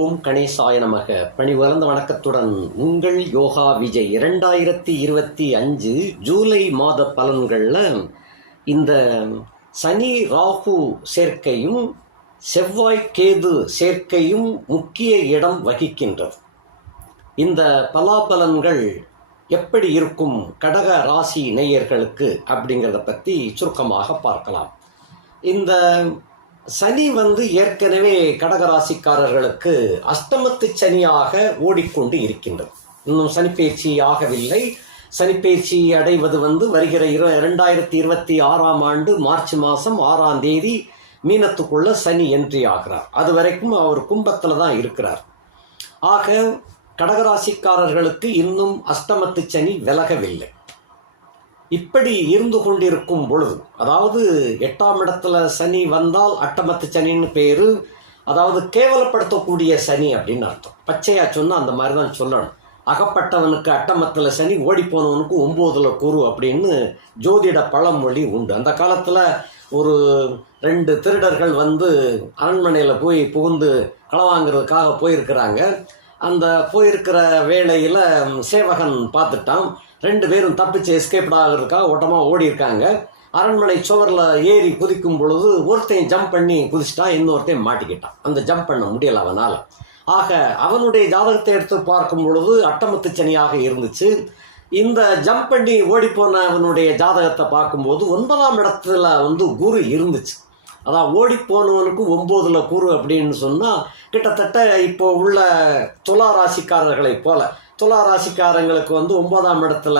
ஓம் கணேசாய நமக. பணிவளர்ந்த வணக்கத்துடன் உங்கள் யோகா விஜய். 2025 ஜூலை மாத பலன்களில் இந்த சனி ராகு சேர்க்கையும் செவ்வாய் கேது சேர்க்கையும் முக்கிய இடம் வகிக்கின்றது. இந்த பலாபலன்கள் எப்படி இருக்கும் கடக ராசி நேயர்களுக்கு அப்படிங்கிறத பற்றி சுருக்கமாக பார்க்கலாம். இந்த சனி ஏற்கனவே கடகராசிக்காரர்களுக்கு அஷ்டமத்து சனியாக ஓடிக்கொண்டு இருக்கின்றது. இன்னும் சனிப்பெயர்ச்சி ஆகவில்லை. சனிப்பெயர்ச்சி அடைவது வருகிற 2026ஆம் ஆண்டு மார்ச் மாதம் 6ஆம் தேதி மீனத்துக்குள்ள சனி என்ட்ரி ஆகிறார். அது வரைக்கும் அவர் கும்பத்தில் தான் இருக்கிறார். ஆக கடகராசிக்காரர்களுக்கு இன்னும் அஷ்டமத்து சனி விலகவில்லை. இப்படி இருந்து கொண்டிருக்கும் பொழுது, அதாவது 8ஆம் இடத்துல சனி வந்தால் அட்டமத்து சனின்னு பேரு, அதாவது கேவலப்படுத்தக்கூடிய சனி அப்படின்னு அர்த்தம். பச்சையா சொன்னா அந்த மாதிரி தான் சொல்லணும். அகப்பட்டவனுக்கு அட்டமத்தில் சனி, ஓடி போனவனுக்கு 9ல் குரு அப்படின்னு ஜோதிட பழமொழி உண்டு. அந்த காலத்தில் ஒரு 2 திருடர்கள் அரண்மனையில் போய் புகுந்து களவாங்கிறதுக்காக போயிருக்கிறாங்க. அந்த போயிருக்கிற வேளையில் சேவகன் பார்த்துட்டான். 2 பேரும் தப்பிச்சு எஸ்கேப்ட் ஆகிறதுக்காக ஓட்டமாக ஓடி இருக்காங்க. அரண்மனை சுவரில் ஏறி குதிக்கும் பொழுது ஒருத்தையும் ஜம்ப் பண்ணி குதிச்சிட்டான், இன்னொருத்தையும் மாட்டிக்கிட்டான். அந்த ஜம்ப் பண்ண முடியலை அவனால். ஆக அவனுடைய ஜாதகத்தை எடுத்து பார்க்கும் பொழுது அட்டமத்து சனியாக இருந்துச்சு. இந்த ஜம்ப் பண்ணி ஓடிப்போன அவனுடைய ஜாதகத்தை பார்க்கும்போது 9ஆம் இடத்துல குரு இருந்துச்சு. அதான் ஓடி போனவனுக்கு 9ல் குரு அப்படின்னு சொன்னால் கிட்டத்தட்ட இப்போ உள்ள துலா ராசிக்காரர்களை போல, துலா ராசிக்காரங்களுக்கு 9ஆம் இடத்துல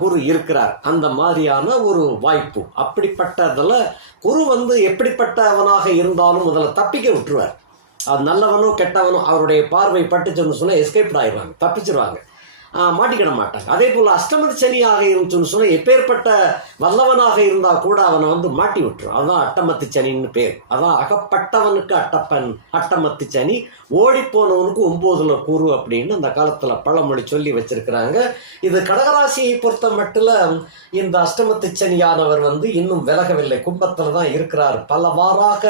குரு இருக்கிறார். அந்த மாதிரியான ஒரு வாய்ப்பு. அப்படிப்பட்டதில் குரு எப்படிப்பட்டவனாக இருந்தாலும் முதல்ல தப்பிக்க விட்டுருவார். அது நல்லவனோ கெட்டவனோ அவருடைய பார்வை பட்டுச்சுன்னு சொன்னால் எஸ்கேப்ட் ஆயிடுவாங்க, தப்பிச்சிருவாங்க, மாட்டிக்கிட மாட்டாங்க. அதே போல் அஷ்டமத்து சனியாக இருந்துச்சுன்னு சொன்னால் எப்பேற்பட்ட வல்லவனாக இருந்தால் கூட அவனை மாட்டி விட்டுரும். அதுதான் அட்டமத்து சனின்னு பேர். அதான் அகப்பட்டவனுக்கு அட்டமத்து சனி, ஓடிப்போனவனுக்கு 9ல் குரு அப்படின்னு அந்த காலத்தில் பழமொழி சொல்லி வச்சிருக்கிறாங்க. இது கடகராசியை பொறுத்த மட்டும் இந்த அஷ்டமத்து சனியானவர் இன்னும் விலகவில்லை, கும்பத்தில் தான் இருக்கிறார். பலவாறாக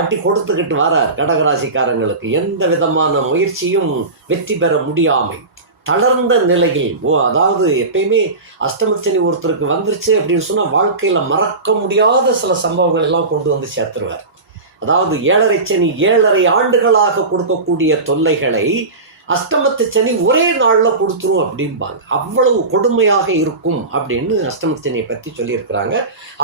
அட்டி கொடுத்துக்கிட்டு வரார் கடகராசிக்காரங்களுக்கு. எந்த விதமான முயற்சியும் வெற்றி பெற முடியாமை, தளர்ந்த நிலையில். அதாவது எப்பயுமே அஷ்டமத்து சனி ஒருத்தருக்கு வந்துருச்சு அப்படின்னு சொன்னால் வாழ்க்கையில் மறக்க முடியாத சில சம்பவங்கள் எல்லாம் கொண்டு சேர்த்துருவார். அதாவது 7.5 சனி 7.5 ஆண்டுகளாக கொடுக்கக்கூடிய தொல்லைகளை அஷ்டமத்து சனி ஒரே நாளில் கொடுத்துரும் அப்படிம்பாங்க. அவ்வளவு கொடுமையாக இருக்கும் அப்படின்னு அஷ்டமத்து சனியை பற்றி சொல்லியிருக்கிறாங்க.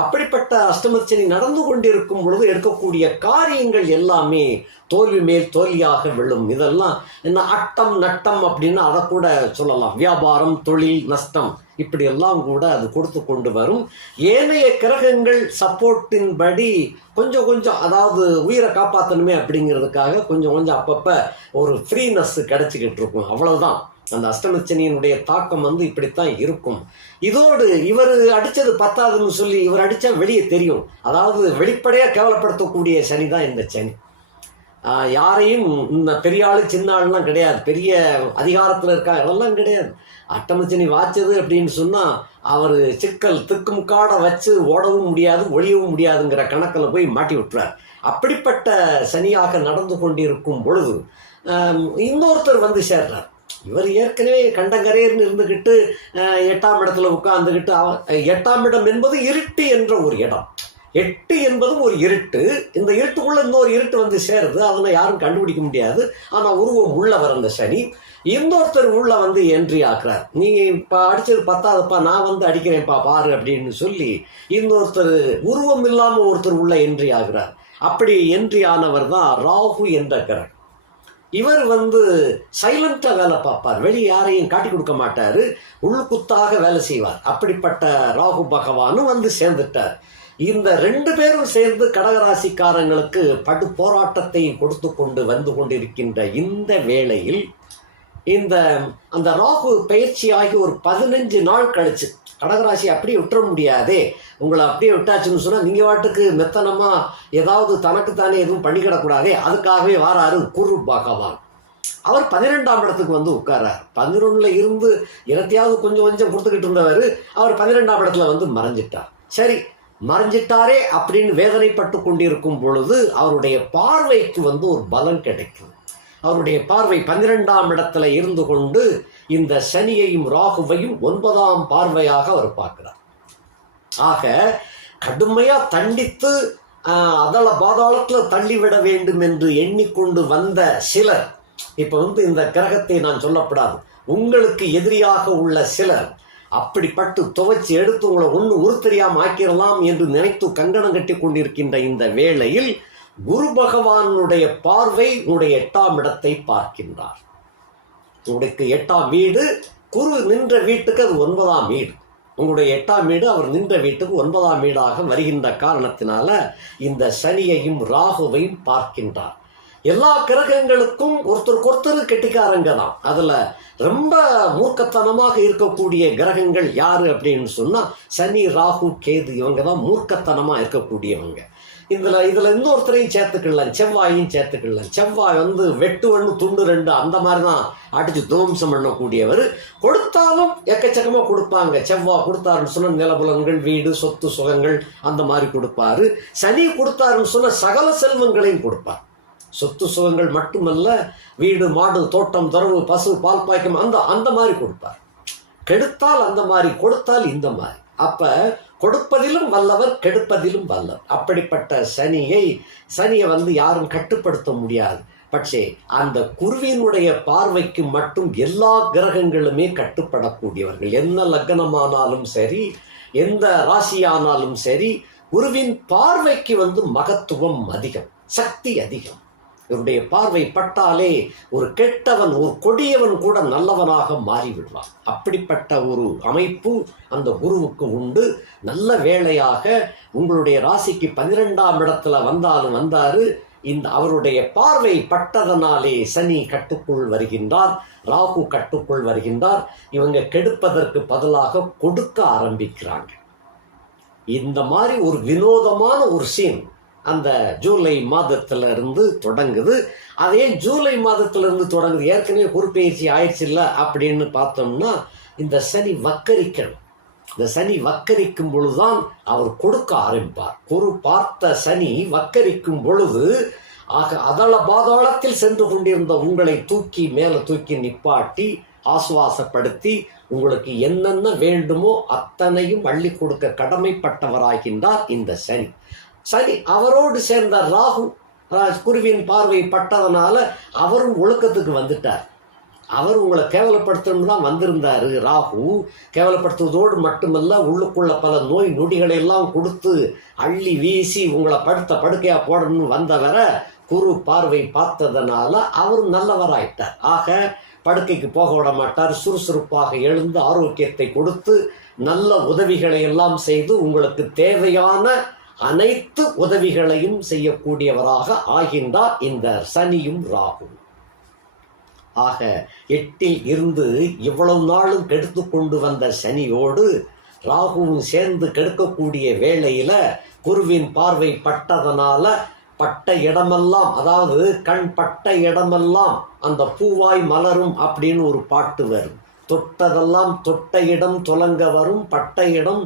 அப்படிப்பட்ட அஷ்டமத்து சனி நடந்து கொண்டிருக்கும் பொழுது எடுக்கக்கூடிய காரியங்கள் எல்லாமே தோல்வி மேல் தோல்வியாக விழும். இதெல்லாம் என்ன அட்டம் நட்டம் அப்படின்னு அதை கூட சொல்லலாம். வியாபாரம், தொழில் நஷ்டம், இப்படியெல்லாம் கூட அது கொடுத்து கொண்டு வரும். ஏனைய கிரகங்கள் சப்போர்ட்டின்படி கொஞ்சம் அதாவது உயிரை காப்பாற்றணுமே அப்படிங்கிறதுக்காக கொஞ்சம் அப்பப்போ ஒரு ஃப்ரீனஸ் கிடைச்சிக்கிட்டு இருக்கும். அவ்வளவுதான். அந்த அஷ்டமத்து சனியினுடைய தாக்கம் இப்படித்தான் இருக்கும். இதோடு இவர் அடித்தது பத்தாதுன்னு சொல்லி இவர் அடித்தா வெளியே தெரியும். அதாவது வெளிப்படையாக கேவலப்படுத்தக்கூடிய சனி தான் இந்த சனி. யாரையும் இந்த பெரிய ஆளு சின்ன ஆளுலாம் கிடையாது, பெரிய அதிகாரத்தில் இருக்கா அதெல்லாம் கிடையாது. அட்டமத்து சனி வாச்சது அப்படின்னு சொன்னால் அவர் சிக்கல் திக்குமுக்காட வச்சு ஓடவும் முடியாது, ஒழியவும் முடியாதுங்கிற கணக்கில் போய் மாட்டி விட்டுறார். அப்படிப்பட்ட சனியாக நடந்து கொண்டிருக்கும் பொழுது இன்னொருத்தர் சேர்றார். இவர் ஏற்கனவே கண்டங்கரையர்னு இருந்துக்கிட்டு 8ஆம் இடத்துல உட்கார்ந்துக்கிட்டு, 8ஆம் இடம் என்பது இருட்டு என்ற ஒரு இடம். 8 என்பதும் ஒரு இருட்டு. இந்த இருட்டுக்குள்ள இன்னொரு இருட்டு சேருது. அதனை யாரும் கண்டுபிடிக்க முடியாது. ஆனால் உருவம் உள்ளவர் அந்த சனி. இன்னொருத்தர் உள்ள என்ட்ரி ஆக்குறார். நீங்கள் இப்போ அடிச்சது பத்தாதப்பா, நான் அடிக்கிறேன்ப்பா பாரு அப்படின்னு சொல்லி இன்னொருத்தர் உருவம் இல்லாமல் ஒருத்தர் உள்ள என்ட்ரி ஆகிறார். அப்படி என்ட்ரி ஆனவர் தான் ராகு என்ற கிரகம். இவர் சைலண்டாக வேலை பார்ப்பார், வெளியே யாரையும் காட்டி கொடுக்க மாட்டார், உள்குத்தாக வேலை செய்வார். அப்படிப்பட்ட ராகு பகவானும் சேர்ந்துட்டார். இந்த 2 பேரும் சேர்ந்து கடகராசிக்காரங்களுக்கு படு போராட்டத்தை கொடுத்து கொண்டு கொண்டிருக்கின்ற இந்த வேளையில் அந்த ராகு பயிற்சியாகி ஒரு 15 நாள் கழிச்சு, கடகராசி அப்படியே விட்டுற முடியாதே, உங்களை அப்படியே விட்டாச்சுன்னு சொன்னால் நீங்கள் வாட்டுக்கு மெத்தனமாக ஏதாவது தனக்குத்தானே எதுவும் பண்ணிக்கிடக்கூடாதே, அதுக்காகவே வாராரு குரு பகவான். அவர் 12ஆம் இடத்துக்கு உட்காரார். 11ல் இருந்து இரத்தையாவது கொஞ்சம் கொடுத்துக்கிட்டு இருந்தவர் அவர் 12ஆம் இடத்துல மறைஞ்சிட்டார். சரி, மறைஞ்சிட்டாரே அப்படின்னு வேதனைப்பட்டு கொண்டிருக்கும் பொழுது அவருடைய பார்வைக்கு ஒரு பலன் கிடைக்கும். அவருடைய பார்வை 12ஆம் இடத்துல இருந்து கொண்டு இந்த சனியையும் ராகுவையும் 9ஆம் பார்வையாக அவர் பார்க்கிறார். ஆக கடுமையா தண்டித்து அதள பாதாளத்துல தள்ளிவிட வேண்டும் என்று எண்ணிக்கொண்டு வந்த சிலர், இப்ப இந்த கிரகத்தை நான் சொல்லப்படாது, உங்களுக்கு எதிரியாக உள்ள சிலர் அப்படிப்பட்டு துவைச்சி எடுத்து உங்களை ஒன்று உருத்தெரியாம ஆக்கிடலாம் என்று நினைத்து கங்கணம் கட்டி கொண்டிருக்கின்ற இந்த வேளையில் குரு பகவானுடைய பார்வை உங்களுடைய 8ஆம் இடத்தை பார்க்கின்றார். உங்களுக்கு 8ஆம் வீடு, குரு நின்ற வீட்டுக்கு அது 9ஆம் வீடு. உங்களுடைய 8ஆம் வீடு அவர் நின்ற வீட்டுக்கு 9ஆம் வீடாக வருகின்ற காரணத்தினால இந்த சனியையும் ராகுவையும் பார்க்கின்றார். எல்லா கிரகங்களுக்கும் ஒருத்தருக்கு கெட்டிக்காரங்க தான். அதுல ரொம்ப மூர்க்கத்தனமாக இருக்கக்கூடிய கிரகங்கள் யாரு அப்படின்னு சொன்னா சனி, ராகு, கேது, இவங்க தான் மூர்க்கத்தனமா இருக்கக்கூடியவங்க. இதுல இன்னொருத்தரையும் சேர்த்துக்கலாம், செவ்வாயும் சேர்த்துக்கலாம். செவ்வாய் வெட்டு 1 துண்டு 2 அந்த மாதிரி தான் அடிச்சு துவம்சம் பண்ணக்கூடியவர். கொடுத்தாலும் எக்கச்சக்கமா கொடுப்பாங்க. செவ்வாய் கொடுத்தாருன்னு சொன்ன நிலபுலன்கள், வீடு, சொத்து, சுகங்கள் அந்த மாதிரி கொடுப்பாரு. சனி கொடுத்தாருன்னு சொன்ன சகல செல்வங்களையும் கொடுப்பார். சொத்து சுகங்கள் மட்டுமல்ல, வீடு, மாடு, தோட்டம், துறவு, பசு, பால் பாய்க்கும் அந்த மாதிரி கொடுப்பார். கெடுத்தால் அந்த மாதிரி, கொடுத்தால் இந்த மாதிரி. அப்ப கொடுப்பதிலும் வல்லவர், கெடுப்பதிலும் வல்லவர். அப்படிப்பட்ட சனியை யாரும் கட்டுப்படுத்த முடியாது. பட்சே அந்த குருவினுடைய பார்வைக்கு மட்டும் எல்லா கிரகங்களுமே கட்டுப்படக்கூடியவர்கள். என்ன லக்னமானாலும் சரி, எந்த ராசியானாலும் சரி, குருவின் பார்வைக்கு மகத்துவம் அதிகம், சக்தி அதிகம். இவருடைய பார்வை பட்டாலே ஒரு கெட்டவன், ஒரு கொடியவன் கூட நல்லவனாக மாறிவிடுவான். அப்படிப்பட்ட ஒரு அமைப்பு அந்த குருவுக்கு உண்டு. நல்ல வேளையாக உங்களுடைய ராசிக்கு 12ஆம் இடத்துல வந்தாரு. அவருடைய பார்வை பட்டதனாலே சனி கட்டுக்குள் வருகின்றார், ராகு கட்டுக்குள் வருகின்றார். இவங்க கெடுப்பதற்கு பதிலாக கொடுக்க ஆரம்பிக்கிறாங்க. இந்த மாதிரி ஒரு வினோதமான ஒரு சீன் அந்த ஜூலை மாதத்துல இருந்து தொடங்குது. அதே ஜூலை மாதத்துல இருந்து தொடங்குது, ஏற்கனவே குருப்பெயர்ச்சி ஆயிடுச்சு இல்லை அப்படின்னு பார்த்தோம்னா இந்த சனி வக்கரிக்கணும். இந்த சனி வக்கரிக்கும் பொழுதுதான் அவர் கொடுக்க ஆரம்பிப்பார். குரு பார்த்த சனி வக்கரிக்கும் பொழுது அதள பாதாளத்தில் சென்று கொண்டிருந்த உங்களை மேலே தூக்கி நிப்பாட்டி ஆசுவாசப்படுத்தி உங்களுக்கு என்னென்ன வேண்டுமோ அத்தனையும் அள்ளி கொடுக்க கடமைப்பட்டவராகின்றார் இந்த சனி. சரி, அவரோடு சேர்ந்த ராகு, குருவின் பார்வை பட்டதனால அவரும் ஒழுக்கத்துக்கு வந்துட்டார். அவர் உங்களை கேவலப்படுத்தணும்னு தான் வந்திருந்தாரு. ராகு கேவலப்படுத்துவதோடு மட்டுமல்ல, உள்ளுக்குள்ள பல நோய் நொடிகளை எல்லாம் கொடுத்து அள்ளி வீசி உங்களை படுக்கையா போடணும்னு வந்தவரை குரு பார்வை பார்த்ததனால அவரும் நல்லவராயிட்டார். ஆக படுக்கைக்கு போக விட மாட்டார். சுறுசுறுப்பாக எழுந்து ஆரோக்கியத்தை கொடுத்து நல்ல உதவிகளை எல்லாம் செய்து உங்களுக்கு தேவையான அனைத்து உதவிகளையும் செய்யக்கூடியவராக ஆகின்றார் இந்த சனியும் ராகும். ஆக 8இல் இருந்து இவ்வளவு நாளும் கெடுத்து கொண்டு வந்த சனியோடு ராகுவும் சேர்ந்து கெடுக்கக்கூடிய வேளையில குருவின் பார்வை பட்டதனால பட்ட இடமெல்லாம், அதாவது கண் பட்ட இடமெல்லாம் அந்த பூவாய் மலரும் அப்படின்னு ஒரு பாட்டு வரும். தொட்டதெல்லாம் தொட்ட இடம் தொலங்க வரும், பட்ட இடம்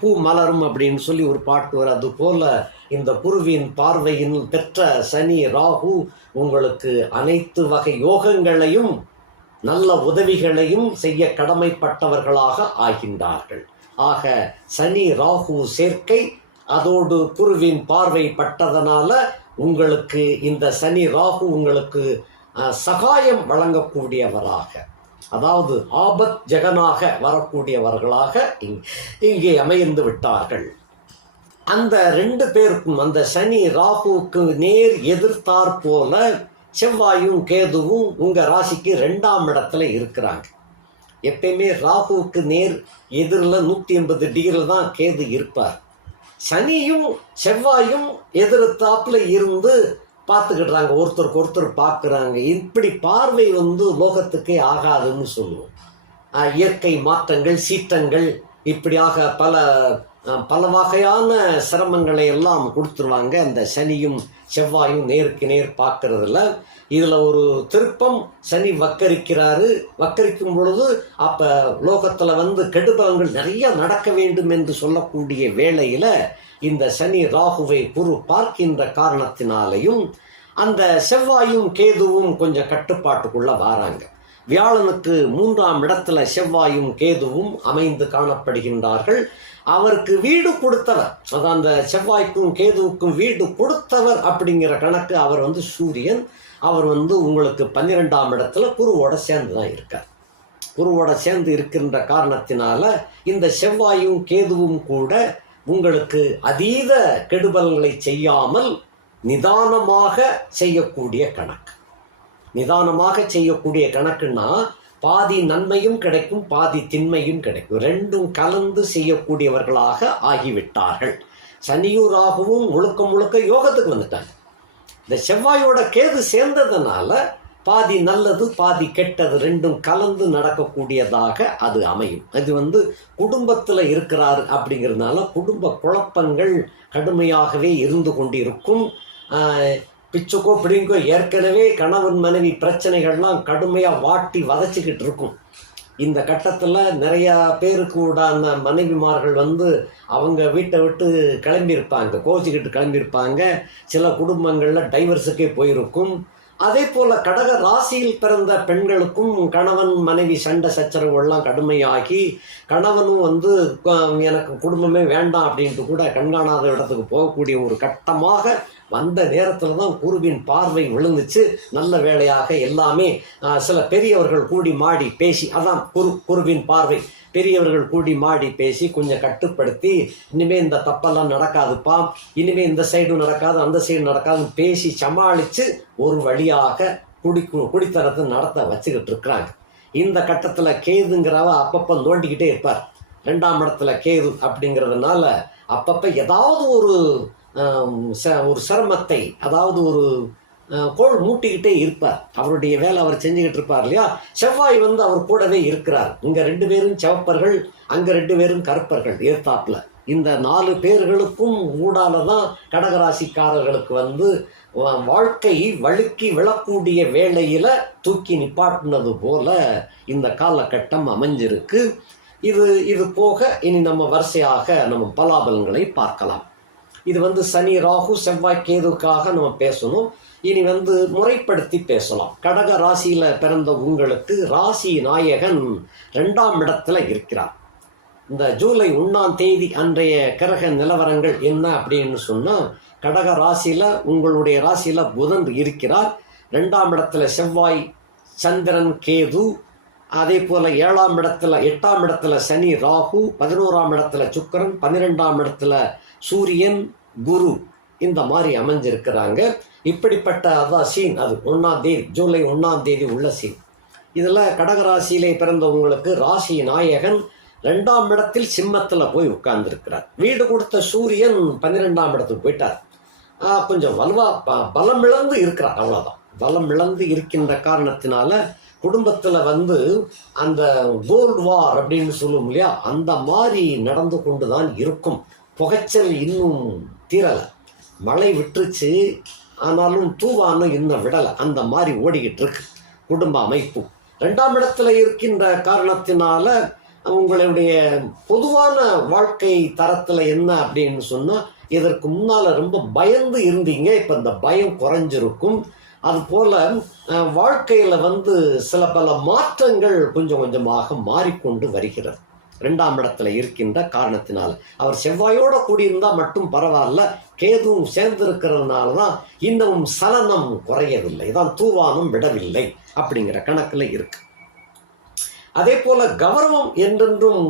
பூ மலரும் அப்படின்னு சொல்லி ஒரு பாட்டு வரும். அது போல இந்த குருவின் பார்வையின் பெற்ற சனி ராகு உங்களுக்கு அனைத்து வகை யோகங்களையும் நல்ல உதவிகளையும் செய்ய கடமைப்பட்டவர்களாக ஆகின்றார்கள். ஆக சனி ராகு சேர்க்கை, அதோடு குருவின் பார்வை பட்டதனால உங்களுக்கு இந்த சனி ராகு உங்களுக்கு சகாயம் வழங்கக்கூடியவராக, அதாவது ஆபத் ஜெகனாக வரக்கூடியவர்களாக இங்கே அமைந்து விட்டார்கள். அந்த 2 பேருக்கும், அந்த சனி ராகுவுக்கு நேர் எதிர்த்தாற் போல செவ்வாயும் கேதுவும் உங்க ராசிக்கு 2ஆம் இடத்துல இருக்கிறாங்க. எப்பயுமே ராகுவுக்கு நேர் எதிரில் 180 டிகிரியில் தான் கேது இருப்பார். சனியும் செவ்வாயும் எதிர்த்தாப்புல இருந்து பார்த்துக்கிடுறாங்க, ஒருத்தருக்கு ஒருத்தர் பார்க்குறாங்க. இப்படி பார்வை லோகத்துக்கே ஆகாதுன்னு சொல்லுவோம். இயற்கை மாற்றங்கள், சீற்றங்கள், இப்படியாக பல வகையான சிரமங்களை எல்லாம் கொடுத்துருவாங்க. அந்த சனியும் செவ்வாயும் நேருக்கு நேர் பார்க்கறதுல இதில் ஒரு திருப்பம், சனி வக்கரிக்கும் பொழுது அப்போ லோகத்தில் கெடுபலங்கள் நிறைய நடக்க வேண்டும் என்று சொல்லக்கூடிய வேளையில் இந்த சனி ராகுவை குரு பார்க்கின்ற காரணத்தினாலையும் அந்த செவ்வாயும் கேதுவும் கொஞ்சம் கட்டுப்பாட்டுக்குள்ள வராங்க. வியாழனுக்கு 3ஆம் இடத்துல செவ்வாயும் கேதுவும் அமைந்து காணப்படுகின்றார்கள். அவருக்கு வீடு கொடுத்தவர், அதான் அந்த செவ்வாய்க்கும் கேதுவுக்கும் வீடு கொடுத்தவர் அப்படிங்கிற கணக்கு அவர் சூரியன். அவர் உங்களுக்கு 12ஆம் இடத்துல குருவோட சேர்ந்து தான் இருக்கார். குருவோட சேர்ந்து இருக்கின்ற காரணத்தினால இந்த செவ்வாயும் கேதுவும் கூட உங்களுக்கு அதீத கெடுபல்களை செய்யாமல் நிதானமாக செய்யக்கூடிய கணக்கு. நிதானமாக செய்யக்கூடிய கணக்குன்னா பாதி நன்மையும் கிடைக்கும், பாதி திண்மையும் கிடைக்கும். ரெண்டும் கலந்து செய்யக்கூடியவர்களாக ஆகிவிட்டார்கள். சனியும் ராகுவும் முழுக்க முழுக்க யோகத்துக்கு வந்துட்டாங்க. இந்த செவ்வாயோட கேது சேர்ந்ததுனால பாதி நல்லது பாதி கெட்டது ரெண்டும் கலந்து நடக்கக்கூடியதாக அது அமையும். அது குடும்பத்தில் இருக்கிறார் அப்படிங்கிறதுனால குடும்ப குழப்பங்கள் கடுமையாகவே இருந்து கொண்டிருக்கும். பிச்சுக்கோ பிடிங்கோ ஏற்கனவே கணவன் மனைவி பிரச்சனைகள்லாம் கடுமையாக வாட்டி வதச்சிக்கிட்டு இருக்கும். இந்த கட்டத்தில் நிறையா பேருக்கு உடான மனைவிமார்கள் அவங்க வீட்டை விட்டு கிளம்பியிருப்பாங்க, கோச்சிக்கிட்டு கிளம்பியிருப்பாங்க. சில குடும்பங்களில் டைவர்ஸுக்கே போயிருக்கும். அதே போல் கடக ராசியில் பிறந்த பெண்களுக்கும் கணவன் மனைவி சண்டை சச்சரவுகள்லாம் கடுமையாகி கணவனும் எனக்கு குடும்பமே வேண்டாம் அப்படின்ட்டு கூட கண்காணாத இடத்துக்கு போகக்கூடிய ஒரு கட்டமாக வந்த நேரத்தில் தான் குருவின் பார்வை விழுந்துச்சு. நல்ல வேளையாக எல்லாமே சில பெரியவர்கள் கூடி மாடி பேசி, அதான் குருவின் பார்வை, பெரியவர்கள் கூடி மாடி பேசி கொஞ்சம் கட்டுப்படுத்தி இனிமேல் இந்த தப்பெல்லாம் நடக்காதுப்பா, இனிமேல் இந்த சைடு நடக்காது அந்த சைடு நடக்காதுன்னு பேசி சமாளித்து ஒரு வழியாக குடித்தனத்தை நடத்த வச்சுக்கிட்டு இருக்கிறாங்க. இந்த கட்டத்தில் கேதுங்கிறவ அப்பப்போ நோண்டிக்கிட்டே இருப்பார். 2ஆம் இடத்துல கேது அப்படிங்கிறதுனால அப்பப்போ ஏதாவது ஒரு சிரமத்தை, அதாவது ஒரு கோள் மூட்டிக்கிட்டே இருப்பார். அவருடைய வேலை அவர் செஞ்சுக்கிட்டு இருப்பார் இல்லையா. செவ்வாய் அவர் கூடவே இருக்கிறார். இங்கே 2 பேரும் சிவப்பர்கள், அங்கே 2 பேரும் கருப்பர்கள் ஏத்தாப்புல. இந்த 4 பேர்களுக்கும் ஊடால தான் கடகராசிக்காரர்களுக்கு வாழ்க்கை வழுக்கி விழக்கூடிய வேளையில் தூக்கி நிப்பாட்டினது போல இந்த காலகட்டம் அமைஞ்சிருக்கு. இது போக இனி நம்ம வரிசையாக நம்ம பலாபலங்களை பார்க்கலாம். இது சனி ராகு செவ்வாய் கேதுக்காக நம்ம பேசணும். இனி முறைப்படுத்தி பேசலாம். கடக ராசியில் பிறந்த உங்களுக்கு ராசி நாயகன் 2ஆம் இடத்துல இருக்கிறார். இந்த ஜூலை 1ஆம் தேதி அன்றைய கிரக நிலவரங்கள் என்ன அப்படின்னு சொன்னால், கடக ராசியில் உங்களுடைய ராசியில் புதன் இருக்கிறார். 2ஆம் இடத்துல செவ்வாய் சந்திரன் கேது, அதே போல் 7ஆம் இடத்துல 8ஆம் இடத்துல சனி ராகு, 11ஆம் இடத்துல சுக்கிரன், 12ஆம் இடத்துல சூரியன் குரு, இந்த மாதிரி அமைஞ்சிருக்கிறாங்க. இப்படிப்பட்ட அதான் சீன். அது 1ஆம் தேதி, ஜூலை 1ஆம் தேதி உள்ள சீன். இதில் கடகராசியிலே பிறந்தவங்களுக்கு ராசி நாயகன் 2ஆம் இடத்தில் சிம்மத்தில் போய் உட்கார்ந்துருக்கிறார். வீடு கொடுத்த சூரியன் 12ஆம் இடத்துக்கு போயிட்டார். கொஞ்சம் பலம் இழந்து இருக்கிறார், அவ்வளோதான். பலம் இழந்து இருக்கின்ற காரணத்தினால குடும்பத்தில் அந்த கோல்டு வார் அப்படின்னு சொல்லும் இல்லையா, அந்த மாதிரி நடந்து கொண்டு தான் இருக்கும். புகைச்சல் இன்னும் தீரலை, மழை விட்டுருச்சு, ஆனாலும் தூவானும் இன்னும் விடலை. அந்த மாதிரி ஓடிக்கிட்டு இருக்கு குடும்ப அமைப்பு. 2ஆம் இடத்துல இருக்கின்ற காரணத்தினால உங்களுடைய பொதுவான வாழ்க்கை தரத்தில் என்ன அப்படின்னு சொன்னால், இதற்கு முன்னால் ரொம்ப பயந்து இருந்தீங்க, இப்போ இந்த பயம் குறைஞ்சிருக்கும். அதுபோல் வாழ்க்கையில் சில பல மாற்றங்கள் கொஞ்சம் கொஞ்சமாக மாறிக்கொண்டு வருகிறது. 2ஆம் இடத்துல இருக்கின்ற காரணத்தினால அவர் செவ்வாயோட கூடியிருந்தால் மட்டும் பரவாயில்ல, கேதுவும் சேர்ந்திருக்கிறதுனால தான் இன்னும் சலனம் குறையவில்லை, தான் தூவானும் விடவில்லை அப்படிங்கிற கணக்கில் இருக்கு. அதே போல கௌரவம் என்றென்றும்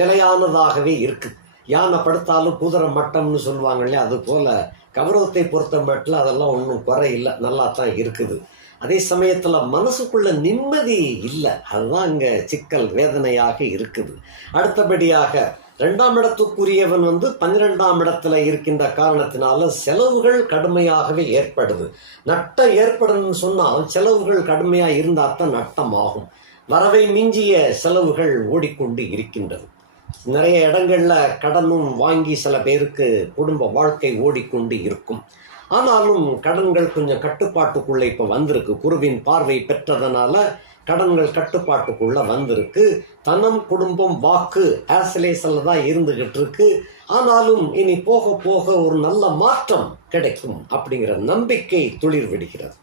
நிலையானதாகவே இருக்கு. யானை படுத்தாலும் குதிரை மட்டம்னு சொல்லுவாங்க இல்லையா, அது போல கௌரவத்தை பொறுத்த மட்டும் அதெல்லாம் ஒன்றும் குறையில்லை, நல்லா தான் இருக்குது. அதே சமயத்தில் மனசுக்குள்ள நிம்மதி இல்லை, அதுதான் இங்கே சிக்கல், வேதனையாக இருக்குது. அடுத்தபடியாக 2ஆம் இடத்துக்குரியவன் 12ஆம் இடத்துல இருக்கின்ற காரணத்தினால செலவுகள் கடுமையாகவே ஏற்படுது. நட்டம் ஏற்படுதுன்னு சொன்னால் செலவுகள் கடுமையாக இருந்தால் தான் நட்டமாகும். வரவை மிஞ்சிய செலவுகள் ஓடிக்கொண்டு இருக்கின்றது. நிறைய இடங்களில் கடனும் வாங்கி சில பேருக்கு குடும்ப வாழ்க்கை ஓடிக்கொண்டு இருக்கும். ஆனாலும் கடன்கள் கொஞ்சம் கட்டுப்பாட்டுக்குள்ளே இப்போ வந்திருக்கு. குருவின் பார்வை பெற்றதனால கடன்கள் கட்டுப்பாட்டுக்குள்ள வந்திருக்கு. தனம், குடும்பம், வாக்கு ஆசலேசல்ல தான் இருந்துகிட்டு இருக்கு. ஆனாலும் இனி போக போக ஒரு நல்ல மாற்றம் கிடைக்கும் அப்படிங்கிற நம்பிக்கை துளிர் விடுகிறது.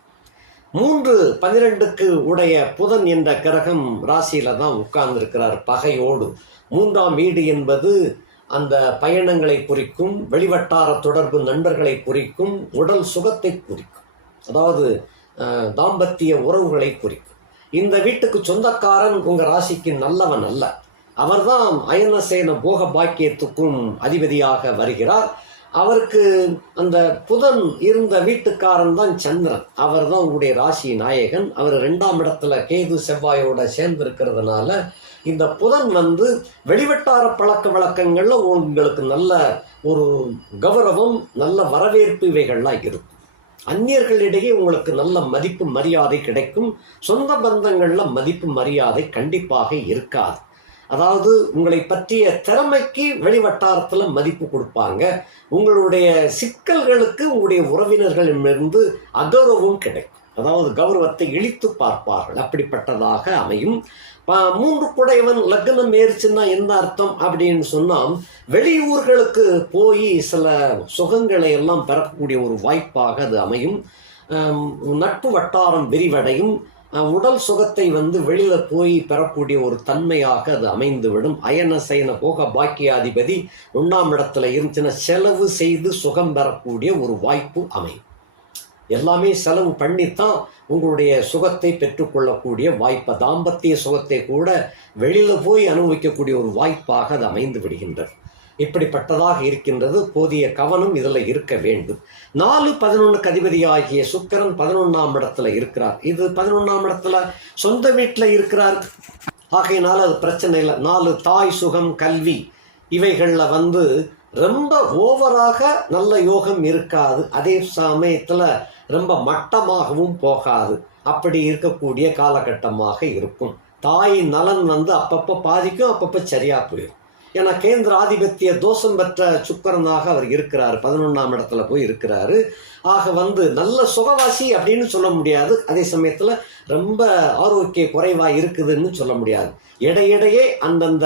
3-12க்கு உடைய புதன் என்ற கிரகம் ராசியில தான் உட்கார்ந்து இருக்கிறார் பகையோடு. 3ஆம் வீடு என்பது அந்த பயணங்களை குறிக்கும், வெளிவட்டார தொடர்பு நண்பர்களை குறிக்கும், உடல் சுகத்தை குறிக்கும், அதாவது தாம்பத்திய உறவுகளை குறிக்கும். இந்த வீட்டுக்கு சொந்தக்காரன் உங்க ராசிக்கு நல்லவன் அல்ல. அவர்தான் அயனசேன போக பாக்கியத்துக்கும் அதிபதியாக வருகிறார். அவருக்கு அந்த புதன் இருந்த வீட்டுக்காரன் தான் சந்திரன். அவர் தான் உங்களுடைய ராசி நாயகன். அவர் 2ஆம் இடத்துல கேது செவ்வாயோட சேர்ந்து இருக்கிறதுனால இந்த புதன் வெளிவட்டார பழக்க வழக்கங்கள்ல உங்களுக்கு நல்ல ஒரு கௌரவம், நல்ல வரவேற்பு இவைகள்லாம் இருக்கும். அந்நியர்களிடையே உங்களுக்கு நல்ல மதிப்பு மரியாதை கிடைக்கும். சொந்த பந்தங்கள்ல மதிப்பு மரியாதை கண்டிப்பாக இருக்காது. அதாவது உங்களை பற்றிய திறமைக்கு வெளிவட்டாரத்தில் மதிப்பு கொடுப்பாங்க. உங்களுடைய சிக்கல்களுக்கு உங்களுடைய உறவினர்களிடமிருந்து அகௌரவம் கிடைக்கும். அதாவது கௌரவத்தை இழித்து பார்ப்பார்கள். அப்படிப்பட்டதாக அமையும். 3 குடையவன் லக்னம் ஏறிச்சுன்னா என்ன அர்த்தம் அப்படின்னு சொன்னால், வெளியூர்களுக்கு போய் சில சுகங்களை எல்லாம் பெறக்கூடிய ஒரு வாய்ப்பாக அது அமையும். நட்பு வட்டாரம் விரிவடையும். உடல் சுகத்தை வெளியில போய் பெறக்கூடிய ஒரு தன்மையாக அது அமைந்துவிடும். அயனசயன போக பாக்கியாதிபதி 1ஆம் இடத்துல இருந்துச்சுன்னா செலவு செய்து சுகம் பெறக்கூடிய ஒரு வாய்ப்பு அமையும். எல்லாமே செலவு பண்ணித்தான் உங்களுடைய சுகத்தை பெற்றுக்கொள்ளக்கூடிய வாய்ப்பை, தாம்பத்திய சுகத்தை கூட வெளியில போய் அனுபவிக்கக்கூடிய ஒரு வாய்ப்பாக அது அமைந்து விடுகின்றது. இப்படிப்பட்டதாக இருக்கின்றது. போதிய கவனம் இதில் இருக்க வேண்டும். 4-11க்கு அதிபதியாகிய சுக்கிரன் 11ஆம் இடத்துல இருக்கிறார். இது 11ஆம் இடத்துல சொந்த வீட்டில் இருக்கிறார். ஆகையினால அது பிரச்சனை இல்லை. 4 தாய் சுகம், கல்வி இவைகளில் ரொம்ப ஓவராக நல்ல யோகம் இருக்காது. அதே சமயத்தில் ரொம்ப மட்டமாகவும் போகாது. அப்படி இருக்கக்கூடிய காலகட்டமாக இருக்கும். தாய் நலன் அப்பப்போ பாதிக்கும், அப்பப்போ சரியா போயிடும். ஏன்னா கேந்திர ஆதிபத்திய தோஷம் பெற்ற சுக்கிரனாக அவர் இருக்கிறார். 11ஆம் இடத்துல போய் இருக்கிறாரு. ஆக நல்ல சுகவாசி அப்படின்னு சொல்ல முடியாது. அதே சமயத்தில் ரொம்ப ஆரோக்கிய குறைவாக இருக்குதுன்னு சொல்ல முடியாது. இடையிடையே அந்தந்த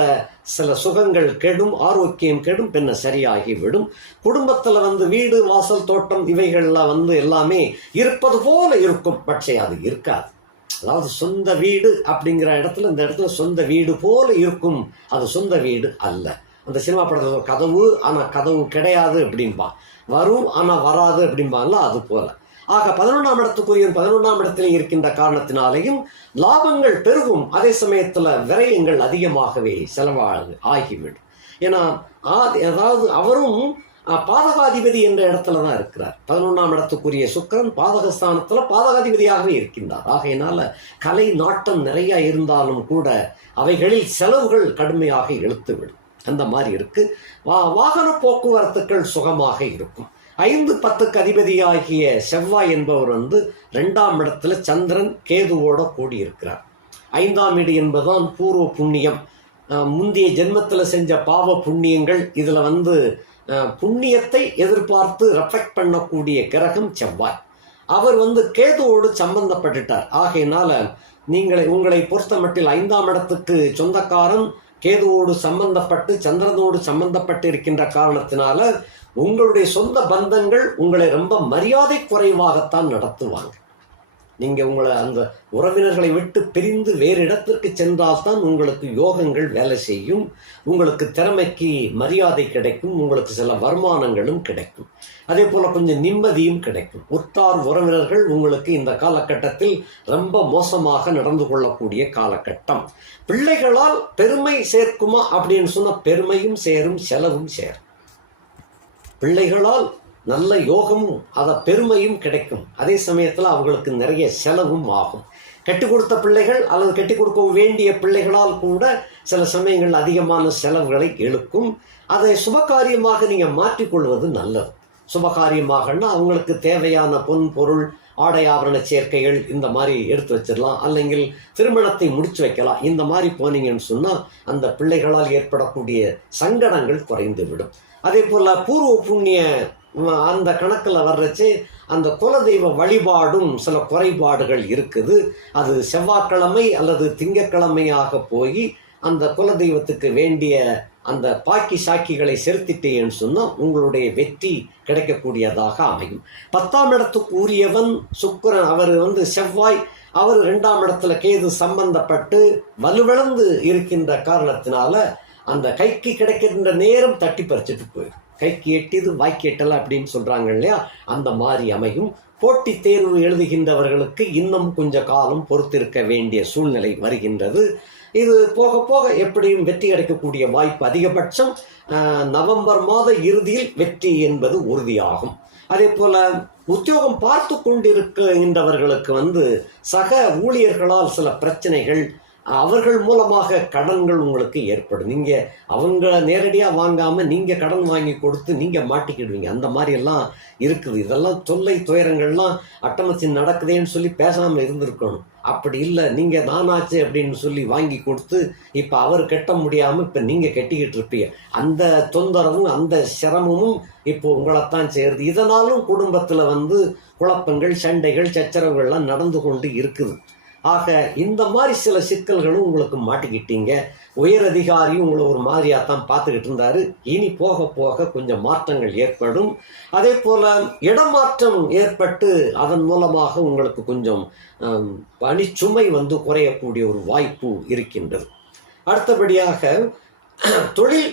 சில சுகங்கள் கெடும், ஆரோக்கியம் கெடும், பின்ன சரியாகிவிடும். குடும்பத்தில் வீடு, வாசல், தோட்டம் இவைகள்லாம் எல்லாமே இருப்பது போல இருக்கும். பட்சே அது இருக்காது. அதாவது சொந்த வீடு அப்படிங்கிற இடத்துல இந்த இடத்துல சொந்த வீடு போல இருக்கும். அது சொந்த வீடு அல்ல. அந்த சினிமா படத்தில் கதவு ஆனால் கதவு கிடையாது அப்படின்பா, வரும் ஆனால் வராது அப்படின்பாங்களா, அது போல. ஆக 11ஆம் இடத்துக்குரிய 11ஆம் இடத்திலே இருக்கின்ற காரணத்தினாலேயும் லாபங்கள் பெருகும். அதே சமயத்தில் விரயங்கள் அதிகமாகவே செலவாக ஆகிவிடும். ஏன்னா அதாவது அவரும் பாதகாதிபதி என்ற இடத்துல தான் இருக்கிறார். 11ஆம் இடத்துக்குரிய சுக்கிரன் பாதகஸ்தானத்துல பாதகாதிபதியாகவே இருக்கின்றார். ஆகையினால கலை நாட்டம் நிறைய இருந்தாலும் கூட அவைகளில் செலவுகள் கடுமையாக இழுத்துவிடும். அந்த மாதிரி இருக்கு. வாகன போக்குவரத்துக்கள் சுகமாக இருக்கும். 5-10க்கு அதிபதியாகிய செவ்வாய் என்பவர் 2ஆம் இடத்துல சந்திரன் கேதுவோட கூடியிருக்கிறார். 5ஆம் வீடு என்பதுதான் பூர்வ புண்ணியம், முந்தைய ஜென்மத்தில் செஞ்ச பாவ புண்ணியங்கள். இதில் புண்ணியத்தை எதிர்பார்த்து ரெஃப்ளெக்ட் பண்ணக்கூடிய கிரகம் செவ்வாய். அவர் கேதுவோடு சம்பந்தப்பட்டுட்டார். ஆகையினால உங்களை பொறுத்த மட்டில் 5ஆம் இடத்துக்கு சொந்தக்காரன் கேதுவோடு சம்பந்தப்பட்டு சந்திரனோடு சம்பந்தப்பட்டு இருக்கின்ற காரணத்தினால உங்களுடைய சொந்த பந்தங்கள் உங்களை ரொம்ப மரியாதை குறைவாகத்தான் நடத்துவாங்க. நீங்கள் உங்களை அந்த உறவினர்களை விட்டு பிரிந்து வேறு இடத்திற்கு சென்றால்தான் உங்களுக்கு யோகங்கள் வேலை செய்யும். உங்களுக்கு திறமைக்கு மரியாதை கிடைக்கும். உங்களுக்கு சில வருமானங்களும் கிடைக்கும். அதே போல் கொஞ்சம் நிம்மதியும் கிடைக்கும். உற்றார் உறவினர்கள் உங்களுக்கு இந்த காலகட்டத்தில் ரொம்ப மோசமாக நடந்து கொள்ளக்கூடிய காலகட்டம். பிள்ளைகளால் பெருமை சேர்க்குமா அப்படின்னு சொன்னால் பெருமையும் சேரும், செலவும் சேரும். பிள்ளைகளால் நல்ல யோகமும் அதை பெருமையும் கிடைக்கும். அதே சமயத்தில் அவங்களுக்கு நிறைய செலவும் ஆகும். கட்டிக் கொடுத்த பிள்ளைகள் அல்லது கட்டிக் கொடுக்க வேண்டிய பிள்ளைகளால் கூட சில சமயங்கள் அதிகமான செலவுகளை இழுக்கும். அதை சுபகாரியமாக நீங்கள் மாற்றிக்கொள்வது நல்லது. சுபகாரியமாகனா அவங்களுக்கு தேவையான பொன் பொருள், ஆடை ஆபரண சேர்க்கைகள் இந்த மாதிரி எடுத்து வச்சிடலாம். அல்லங்கில் திருமணத்தை முடிச்சு வைக்கலாம். இந்த மாதிரி போனீங்கன்னு சொன்னால் அந்த பிள்ளைகளால் ஏற்படக்கூடிய சங்கடங்கள் குறைந்து விடும். அதே போல் பூர்வ புண்ணிய அந்த கணக்கில் வர்றச்சு அந்த குலதெய்வ வழிபாடும் சில குறைபாடுகள் இருக்குது. அது செவ்வாய்க்கிழமை அல்லது திங்கட்கிழமையாக போய் அந்த குலதெய்வத்துக்கு வேண்டிய அந்த பாக்கி சாக்கிகளை செலுத்திட்டேன்னு சொன்னால் உங்களுடைய வெற்றி கிடைக்கக்கூடியதாக அமையும். 10ஆம் இடத்துக்கு உரியவன் சுக்கிரன், அவர் செவ்வாய், அவர் 2ஆம் இடத்துல கேது சம்பந்தப்பட்டு வலுவிழந்து இருக்கின்ற காரணத்தினால அந்த கைக்கு கிடைக்கின்ற நேரம் தட்டி பறிச்சுட்டு போயிடும். கைக்கு எட்டியது வாய்க்கு எட்டலை அப்படின்னு சொல்கிறாங்க இல்லையா, அந்த மாதிரி அமையும். போட்டித் தேர்வு எழுதுகின்றவர்களுக்கு இன்னும் கொஞ்ச காலம் பொறுத்திருக்க வேண்டிய சூழ்நிலை வருகின்றது. இது போக போக எப்படியும் வெற்றி கிடைக்கக்கூடிய வாய்ப்பு அதிகபட்சம் நவம்பர் மாத இறுதியில் வெற்றி என்பது உறுதியாகும். அதே போல உத்தியோகம் பார்த்து கொண்டிருக்கின்றவர்களுக்கு சக ஊழியர்களால் சில பிரச்சனைகள், அவர்கள் மூலமாக கடன்கள் உங்களுக்கு ஏற்படும். நீங்கள் அவங்க நேரடியாக வாங்காமல் நீங்கள் கடன் வாங்கி கொடுத்து நீங்கள் மாட்டிக்கிடுவீங்க. அந்த மாதிரி எல்லாம் இருக்குது. இதெல்லாம் தொல்லை துயரங்கள்லாம் அட்டமத்தின் நடக்குதேன்னு சொல்லி பேசாமல் இருந்திருக்கணும். அப்படி இல்லை, நீங்கள் நானாச்சு அப்படின்னு சொல்லி வாங்கி கொடுத்து இப்போ அவர் கட்ட முடியாமல் இப்போ நீங்கள் கட்டிக்கிட்டு இருப்பீங்க. அந்த தொந்தரவும் அந்த சிரமமும் இப்போ உங்களைத்தான் சேருது. இதனாலும் குடும்பத்தில் குழப்பங்கள், சண்டைகள், சச்சரவுகள்லாம் நடந்து கொண்டு இருக்குது. ஆக இந்த மாதிரி சில சிக்கல்களும் உங்களுக்கு மாட்டிக்கிட்டீங்க. உயர் அதிகாரி உங்களை ஒரு மாதிரியாக தான் பார்த்துக்கிட்டு இருந்தாரு. இனி போக போக கொஞ்சம் மாற்றங்கள் ஏற்படும். அதே போல் இடமாற்றம் ஏற்பட்டு அதன் மூலமாக உங்களுக்கு கொஞ்சம் பணிச்சுமை குறையக்கூடிய ஒரு வாய்ப்பு இருக்கின்றது. அடுத்தபடியாக தொழில்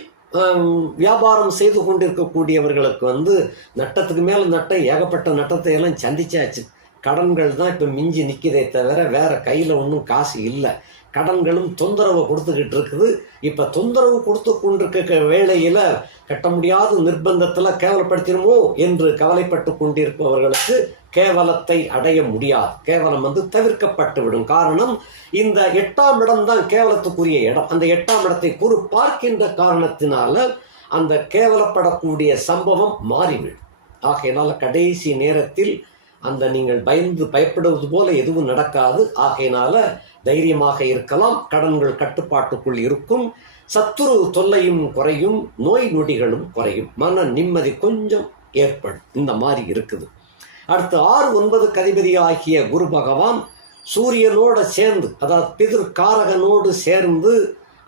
வியாபாரம் செய்து கொண்டிருக்கக்கூடியவர்களுக்கு நட்டத்துக்கு மேலே நட்டம், ஏகப்பட்ட நட்டத்தை எல்லாம் சந்திச்சாச்சு. கடன்கள் தான் இப்போ மிஞ்சி நிற்கிறதே தவிர வேறு கையில் ஒன்றும் காசு இல்லை. கடன்களும் தொந்தரவை கொடுத்துக்கிட்டு இருக்குது. இப்போ தொந்தரவு கொடுத்து கொண்டிருக்க வேளையில் கட்ட முடியாத நிர்பந்தத்தில் கேவலப்படுத்திடுமோ என்று கவலைப்பட்டு கொண்டிருப்பவர்களுக்கு கேவலத்தை அடைய முடியாது. கேவலம் தவிர்க்கப்பட்டுவிடும். காரணம், இந்த 8ஆம் இடம் தான் கேவலத்துக்குரிய இடம். அந்த 8ஆம் இடத்தை குரு பார்க்கின்ற காரணத்தினால அந்த கேவலப்படக்கூடிய சம்பவம் மாறிவிடும். ஆகையினால கடைசி நேரத்தில் நீங்கள் பயப்படுவது போல எதுவும் நடக்காது. ஆகையினால தைரியமாக இருக்கலாம். கடன்கள் கட்டுப்பாட்டுக்குள் இருக்கும். சத்துரு தொல்லையும் குறையும், நோய் நொடிகளும் குறையும், மன நிம்மதி கொஞ்சம் ஏற்படும். இந்த மாதிரி இருக்குது. அடுத்து 6-9 அதிபதி ஆகிய குரு பகவான் சூரியனோடு சேர்ந்து, அதாவது பிதிர்காரகனோடு சேர்ந்து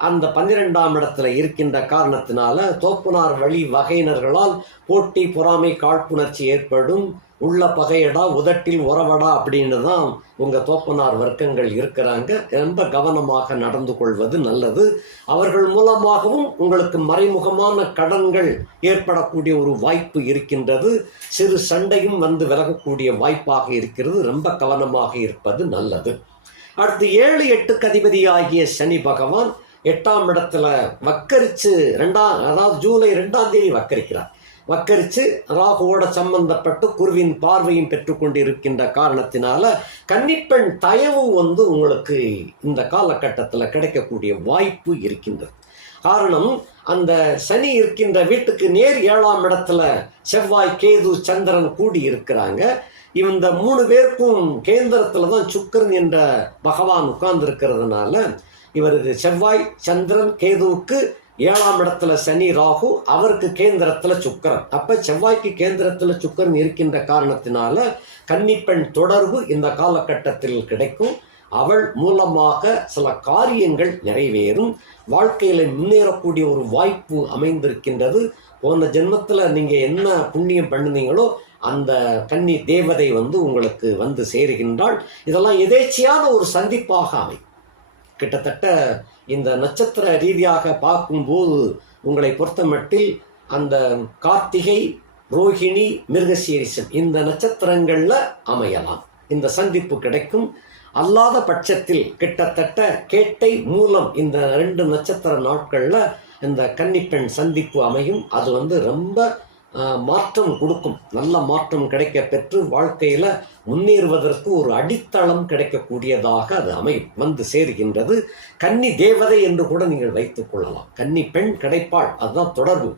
அந்த 12ஆம் இடத்துல இருக்கின்ற காரணத்தினால தோப்புனார் வழி வகையினர்களால் போட்டி, பொறாமை, காழ்ப்புணர்ச்சி ஏற்படும். உள்ள பகையடா உதட்டில் உறவடா அப்படின்னு தான் உங்கள் தோப்பனார் வர்க்கங்கள் இருக்கிறாங்க. ரொம்ப கவனமாக நடந்து கொள்வது நல்லது. அவர்கள் மூலமாகவும் உங்களுக்கு மறைமுகமான கடன்கள் ஏற்படக்கூடிய ஒரு வாய்ப்பு இருக்கின்றது. சிறு சண்டையும் விலகக்கூடிய வாய்ப்பாக இருக்கிறது. ரொம்ப கவனமாக இருப்பது நல்லது. அடுத்து 7-8 அதிபதி ஆகிய சனி பகவான் 8ஆம் இடத்துல வக்கரிச்சு அதாவது ஜூலை 2ஆம் தேதி வக்கரிக்கிறார். வக்கரித்து ராகுவோட சம்பந்தப்பட்டு குருவின் பார்வையும் பெற்றுக்கொண்டு இருக்கின்ற காரணத்தினால கன்னிப்பெண் தயவு உங்களுக்கு இந்த காலகட்டத்தில் கிடைக்கக்கூடிய வாய்ப்பு இருக்கின்றது. காரணம், அந்த சனி இருக்கின்ற வீட்டுக்கு நேர் 7ஆம் இடத்துல செவ்வாய், கேது, சந்திரன் கூடி இருக்கிறாங்க. இந்த 3 பேருக்கும் கேந்திரத்தில் தான் சுக்கிரன் என்ற பகவான் உட்கார்ந்து இருக்கிறதுனால இவருக்கு செவ்வாய், சந்திரன், கேதுவுக்கு 7ஆம் இடத்துல சனி, ராகு, அவருக்கு கேந்திரத்தில் சுக்கிரன். அப்போ செவ்வாய்க்கு கேந்திரத்தில் சுக்கிரன் இருக்கின்ற காரணத்தினால கன்னிப்பெண் தொடர்பு இந்த காலகட்டத்தில் கிடைக்கும். அவள் மூலமாக சில காரியங்கள் நிறைவேறும். வாழ்க்கையில் முன்னேறக்கூடிய ஒரு வாய்ப்பு அமைந்திருக்கின்றது. போன ஜென்மத்தில் நீங்கள் என்ன புண்ணியம் பண்ணினீங்களோ அந்த கன்னி தேவதை உங்களுக்கு சேருகின்றாள். இதெல்லாம் எதேச்சியான ஒரு சந்திப்பாக அமையும். கிட்டத்தட்ட இந்த நட்சத்திர ரீதியாக பார்க்கும்போது உங்களை பொறுத்தமட்டில் அந்த கார்த்திகை, ரோஹிணி, மிருகசீரிஷம் இந்த நட்சத்திரங்களில் அமையலாம். இந்த சந்திப்பு கிடைக்கும். அல்லாத பட்சத்தில் கிட்டத்தட்ட கேட்டை, மூலம் இந்த 2 நட்சத்திர நாட்களில் இந்த கன்னிப்பெண் சந்திப்பு அமையும். அது ரொம்ப மாற்றம் கொடுக்கும். நல்ல மாற்றம் கிடைக்க பெற்று வாழ்க்கையில் முன்னேறுவதற்கு ஒரு அடித்தளம் கிடைக்கக்கூடியதாக அது அமையும், சேருகின்றது. கன்னி தேவதை என்று கூட நீங்கள் வைத்துக் கொள்ளலாம். கன்னி பெண் கிடைப்பாள், அதுதான் தொடர்பு.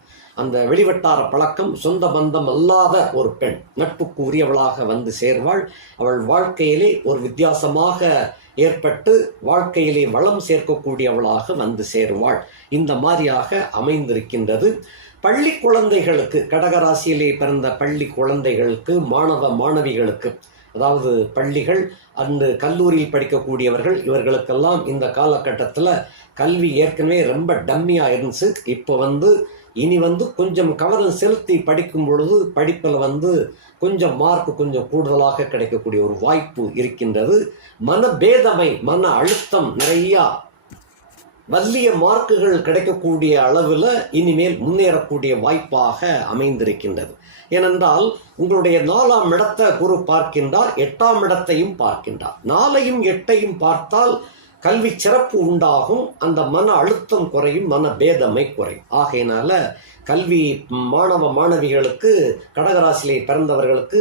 அந்த வெளிவட்டார பழக்கம், சொந்த பந்தம் அல்லாத ஒரு பெண் நட்புக்கு உரியவளாக சேர்வாள். அவள் வாழ்க்கையிலே ஒரு வித்தியாசமாக ஏற்பட்டு வாழ்க்கையிலே வளம் சேர்க்கக்கூடியவளாக சேருவாள். இந்த மாதிரியாக அமைந்திருக்கின்றது. பள்ளி குழந்தைகளுக்கு, கடகராசியிலே பிறந்த பள்ளி குழந்தைகளுக்கு, மாணவ மாணவிகளுக்கு, அதாவது பள்ளிகள் அந்த கல்லூரியில் படிக்கக்கூடியவர்கள், இவர்களுக்கெல்லாம் இந்த காலகட்டத்தில் கல்வி ஏற்கனவே ரொம்ப டம்மியாக இருந்துச்சு. இப்போ இனி கொஞ்சம் கவனம் செலுத்தி படிக்கும் பொழுது படிப்பில் கொஞ்சம் மார்க் கொஞ்சம் கூடுதலாக கிடைக்கக்கூடிய ஒரு வாய்ப்பு இருக்கின்றது. மனபேதமை, மன அழுத்தம் நிறையா, வல்லிய மார்க்குகள் கிடைக்கக்கூடிய அளவில் இனிமேல் முன்னேறக்கூடிய வாய்ப்பாக அமைந்திருக்கின்றது. ஏனென்றால் உங்களுடைய 4ஆம் இடத்தை குரு பார்க்கின்றார், 8ஆம் இடத்தையும் பார்க்கின்றார். 4ஐயும் 8ஐயும் பார்த்தால் கல்வி சிறப்பு உண்டாகும், அந்த மன அழுத்தம் குறையும், மன பேதமை குறையும். ஆகையினால கல்வி மாணவ மாணவிகளுக்கு, கடகராசியிலே பிறந்தவர்களுக்கு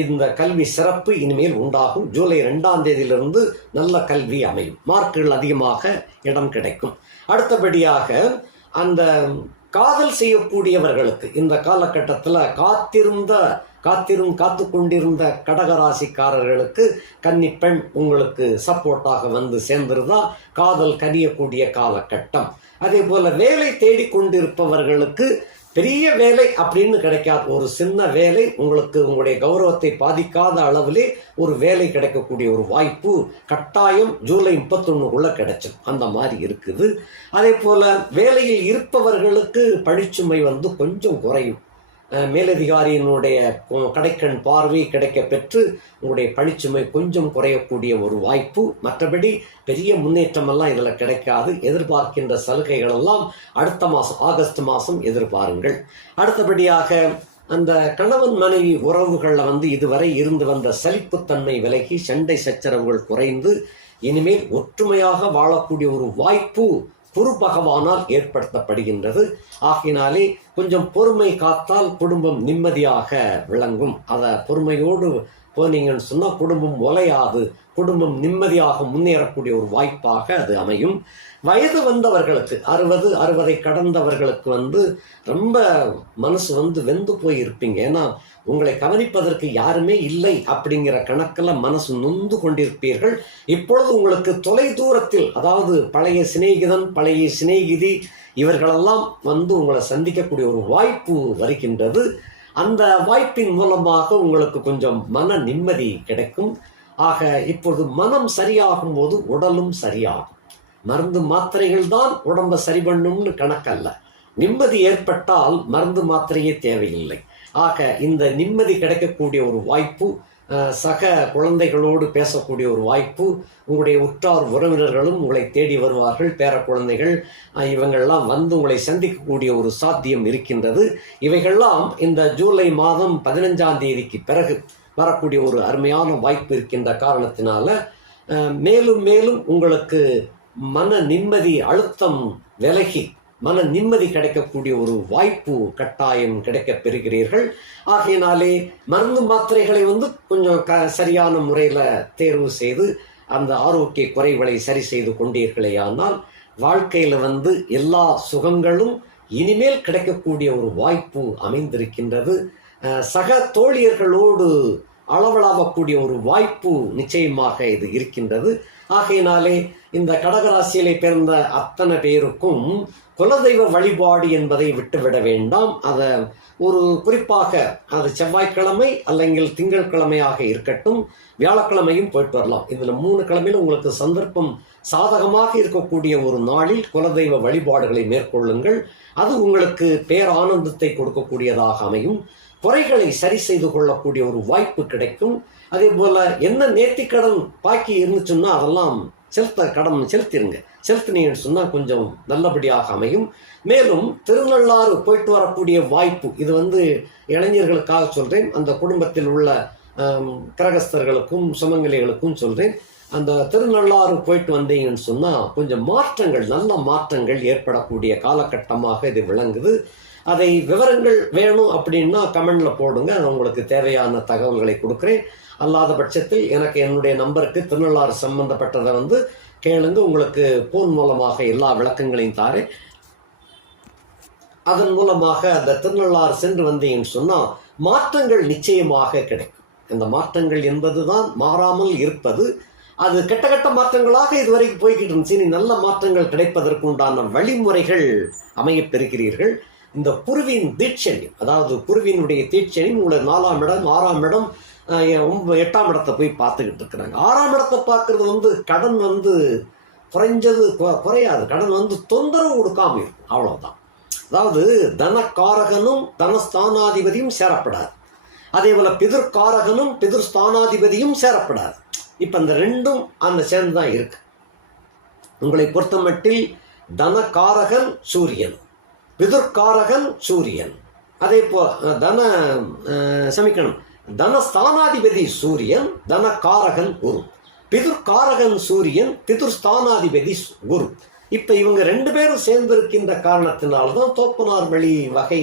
இந்த கல்வி சிறப்பு இனிமேல் உண்டாகும். ஜூலை 2ஆம் தேதியிலிருந்து நல்ல கல்வி அமையும், மார்க்குகள் அதிகமாக இடம் கிடைக்கும். அடுத்தபடியாக அந்த காதல் செய்யக்கூடியவர்களுக்கு இந்த காலகட்டத்தில் காத்து கொண்டிருந்த கடகராசிக்காரர்களுக்கு கன்னிப்பெண் உங்களுக்கு சப்போர்ட்டாக சேர்ந்துருதா, காதல் கனியக்கூடிய காலகட்டம். அதே போல வேலை தேடிக்கொண்டிருப்பவர்களுக்கு பெரிய வேலை அப்படின்னு கிடைக்காது, ஒரு சின்ன வேலை உங்களுக்கு உங்களுடைய கௌரவத்தை பாதிக்காத அளவிலே ஒரு வேலை கிடைக்கக்கூடிய ஒரு வாய்ப்பு கட்டாயம் ஜூலை 31க்குள்ள கிடைச்சும், அந்த மாதிரி இருக்குது. அதே போல வேலையில் இருப்பவர்களுக்கு பணிச்சுமை கொஞ்சம் குறையும். மேலதிகாரியினுடைய கடைக்கண் பார்வை கிடைக்க பெற்று உங்களுடைய பணிச்சுமை கொஞ்சம் குறையக்கூடிய ஒரு வாய்ப்பு. மற்றபடி பெரிய முன்னேற்றமெல்லாம் இதில் கிடைக்காது. எதிர்பார்க்கின்ற சலுகைகள் எல்லாம் அடுத்த மாதம், ஆகஸ்ட் மாதம் எதிர்பாருங்கள். அடுத்தபடியாக அந்த கணவன் மனைவி உறவுகளில் இதுவரை இருந்து வந்த சலிப்புத்தன்மை விலகி, சண்டை சச்சரவுகள் குறைந்து இனிமேல் ஒற்றுமையாக வாழக்கூடிய ஒரு வாய்ப்பு குரு பகவானால் ஏற்படுத்தப்படுகின்றது. ஆகினாலே கொஞ்சம் பொறுமை காத்தால் குடும்பம் நிம்மதியாக விளங்கும். அதை பொறுமையோடு போனீங்கன்னு சொன்னால் குடும்பம் ஒலையாது, குடும்பம் நிம்மதியாக முன்னேறக்கூடிய ஒரு வாய்ப்பாக அது அமையும். வயது வந்தவர்களுக்கு 60 கடந்தவர்களுக்கு ரொம்ப மனசு வெந்து போய் இருப்பீங்க. ஏன்னா உங்களை கவனிப்பதற்கு யாருமே இல்லை அப்படிங்கிற கணக்கில் மனசு நொந்து கொண்டிருப்பீர்கள். இப்பொழுது உங்களுக்கு தொலை தூரத்தில், அதாவது பழைய சிநேகிதன், பழைய சிநேகிதி, இவர்களெல்லாம் உங்களை சந்திக்கக்கூடிய ஒரு வாய்ப்பு வருகின்றது. அந்த வாய்ப்பின் மூலமாக உங்களுக்கு கொஞ்சம் மன நிம்மதி கிடைக்கும். ஆக இப்பொழுது மனம் சரியாகும் போது உடலும் சரியாகும். மருந்து மாத்திரைகள் தான் உடம்பை சரி பண்ணும்னு கணக்கல்ல. நிம்மதி ஏற்பட்டால் மருந்து மாத்திரையே தேவையில்லை. ஆக இந்த நிம்மதி கிடைக்கக்கூடிய ஒரு வாய்ப்பு, சக குழந்தைகளோடு பேசக்கூடிய ஒரு வாய்ப்பு, உங்களுடைய உற்றார் உறவினர்களும் உங்களை தேடி வருவார்கள், பேர குழந்தைகள் இவங்கள்லாம் உங்களை சந்திக்கக்கூடிய ஒரு சாத்தியம் இருக்கின்றது. இவைகள்லாம் இந்த ஜூலை மாதம் 15ஆம் தேதிக்கு பிறகு வரக்கூடிய ஒரு அருமையான வாய்ப்பு இருக்கின்ற காரணத்தினால மேலும் மேலும் உங்களுக்கு மன நிம்மதி, அழுத்தம் விலகி மன நிம்மதி கிடைக்கக்கூடிய ஒரு வாய்ப்பு கட்டாயம் கிடைக்க பெறுகிறீர்கள். ஆகையினாலே மருந்து மாத்திரைகளை கொஞ்சம் சரியான முறையில் தேர்வு செய்து அந்த ஆரோக்கிய குறைகளை சரி செய்து கொண்டீர்களே ஆனால் வாழ்க்கையில் எல்லா சுகங்களும் இனிமேல் கிடைக்கக்கூடிய ஒரு வாய்ப்பு அமைந்திருக்கின்றது. சக தோழியர்களோடு அளவலாவக்கூடிய ஒரு வாய்ப்பு நிச்சயமாக இது இருக்கின்றது. ஆகையினாலே இந்த கடகராசியிலே பிறந்த அத்தனை பேருக்கும் குலதெய்வ வழிபாடு என்பதை விட்டுவிட வேண்டாம். அதை ஒரு குறிப்பாக அது செவ்வாய்க்கிழமை அல்லங்கில் திங்கட்கிழமையாக இருக்கட்டும், வியாழக்கிழமையும் போயிட்டு வரலாம். இதில் 3 கிழமையில் உங்களுக்கு சந்தர்ப்பம் சாதகமாக இருக்கக்கூடிய ஒரு நாளில் குலதெய்வ வழிபாடுகளை மேற்கொள்ளுங்கள். அது உங்களுக்கு பேரானந்தத்தை கொடுக்கக்கூடியதாக அமையும். குறைகளை சரி செய்து கொள்ளக்கூடிய ஒரு வாய்ப்பு கிடைக்கும். அதே போல் என்ன நேர்த்திக்கடன் பாக்கி இருந்துச்சுன்னா அதெல்லாம் செலுத்திருங்க. செலுத்தினீங்கன்னு சொன்னால் கொஞ்சம் நல்லபடியாக அமையும். மேலும் திருநள்ளாறு போயிட்டு வரக்கூடிய வாய்ப்பு, இது இளைஞர்களுக்காக சொல்கிறேன், அந்த குடும்பத்தில் உள்ள கிரகஸ்தர்களுக்கும் சுமங்கலிகளுக்கும் சொல்கிறேன். அந்த திருநள்ளாறு போயிட்டு வந்தீங்கன்னு சொன்னால் கொஞ்சம் மாற்றங்கள், நல்ல மாற்றங்கள் ஏற்படக்கூடிய காலகட்டமாக இது விளங்குது. அதை விவரங்கள் வேணும் அப்படின்னா கமெண்டில் போடுங்க, நான் உங்களுக்கு தேவையான தகவல்களை கொடுக்குறேன். அல்லாத பட்சத்தில் எனக்கு என்னுடைய நம்பருக்கு திருநள்ளாறு சம்பந்தப்பட்டதை கேளுங்க. உங்களுக்கு போன் மூலமாக எல்லா விளக்கங்களையும் தாரேன். அதன் மூலமாக அந்த திருநள்ளாறு சென்று வந்தீங்கன்னு சொன்னால் மாற்றங்கள் நிச்சயமாக கிடைக்கும். இந்த மாற்றங்கள் என்பது தான் மாறாமல் இருப்பது. அது கெட்ட மாற்றங்களாக இதுவரைக்கும் போய்கிட்டு இருந்துச்சு. இனி நல்ல மாற்றங்கள் கிடைப்பதற்கு உண்டான வழிமுறைகள் அமையப் பெறுகிறீர்கள். இந்த குருவின் தீட்சண்யம், அதாவது குருவினுடைய தீட்சண்யம் உங்களை 4ஆம் இடம் 6ஆம் இடம் 8ஆம் இடத்தை போய் பார்த்துக்கிட்டு இருக்கிறாங்க. 6ஆம் இடத்தை பார்க்கறது கடன் குறைஞ்சது குறையாது, கடன் தொந்தரவு கொடுக்காம இருக்கும், அவ்வளவுதான். அதாவது தனக்காரகனும் தனஸ்தானாதிபதியும் சேரப்படாது, அதே போல பிதிர்காரகனும் பிதிர்ஸ்தானாதிபதியும் சேரப்படாது. இப்ப இந்த ரெண்டும் சேர்ந்து தான் இருக்கு. உங்களை பொறுத்தமட்டில் தனகாரகன் சூரியன், பிதிர்காரகன் சூரியன், அதே போல தனஸ்தானாதிபதி சூரியன், தனகாரகன் குரு, பிதிர்காரகன் சூரியன், பிதிர்ஸ்தானாதிபதி குரு. இப்ப இவங்க 2 பேரும் சேர்ந்திருக்கின்ற காரணத்தினால்தான் தோப்பனார் வழி வகை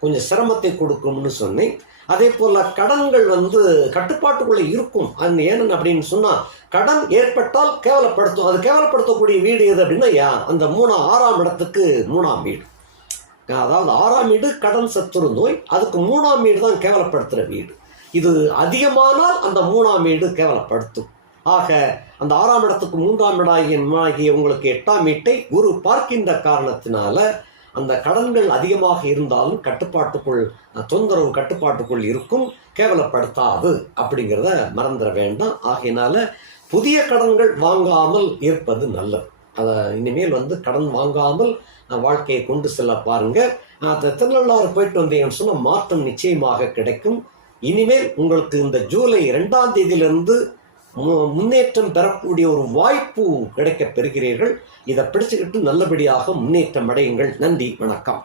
கொஞ்சம் சிரமத்தை கொடுக்கும்னு சொன்னேன். அதே போல கடன்கள் கட்டுப்பாட்டுக்குள்ள இருக்கும். அது ஏன்னு அப்படின்னு சொன்னா, கடன் ஏற்பட்டால் கேவலப்படுத்தும். அது கேவலப்படுத்தக்கூடிய வீடு எது அப்படின்னா அந்த 6ஆம் இடத்துக்கு 3ஆம் வீடு. அதாவது 6ஆம் வீடு கடன் சத்துரு நோய், அதுக்கு 3ஆம் வீடு தான் கேவலப்படுத்துற வீடு. இது அதிகமானால் அந்த 3ஆம் வீடு கேவலப்படுத்தும். ஆக அந்த 6ஆம் இடத்துக்கு 3ஆம் இடாகிய உங்களுக்கு 8ஆம் வீட்டை குரு பார்க்கின்ற காரணத்தினால அந்த கடன்கள் அதிகமாக இருந்தாலும் கட்டுப்பாட்டுக்குள், தொந்தரவு கட்டுப்பாட்டுக்குள் இருக்கும், கேவலப்படுத்தாது அப்படிங்கிறத மறந்துட வேண்டாம். ஆகையினால புதிய கடன்கள் வாங்காமல் இருப்பது நல்லது. அதை இனிமேல் கடன் வாங்காமல் வாழ்க்கையை கொண்டு செல்ல பாருங்க. திருநள்ளாறு போயிட்டு வந்தீங்கன்னு சொன்னால் மாற்றம் நிச்சயமாக கிடைக்கும். இனிமேல் உங்களுக்கு இந்த ஜூலை 2ஆம் தேதியிலிருந்து முன்னேற்றம் பெறக்கூடிய ஒரு வாய்ப்பு கிடைக்க பெறுகிறீர்கள். இதை பிடிச்சுக்கிட்டு நல்லபடியாக முன்னேற்றம் அடையுங்கள். நன்றி, வணக்கம்.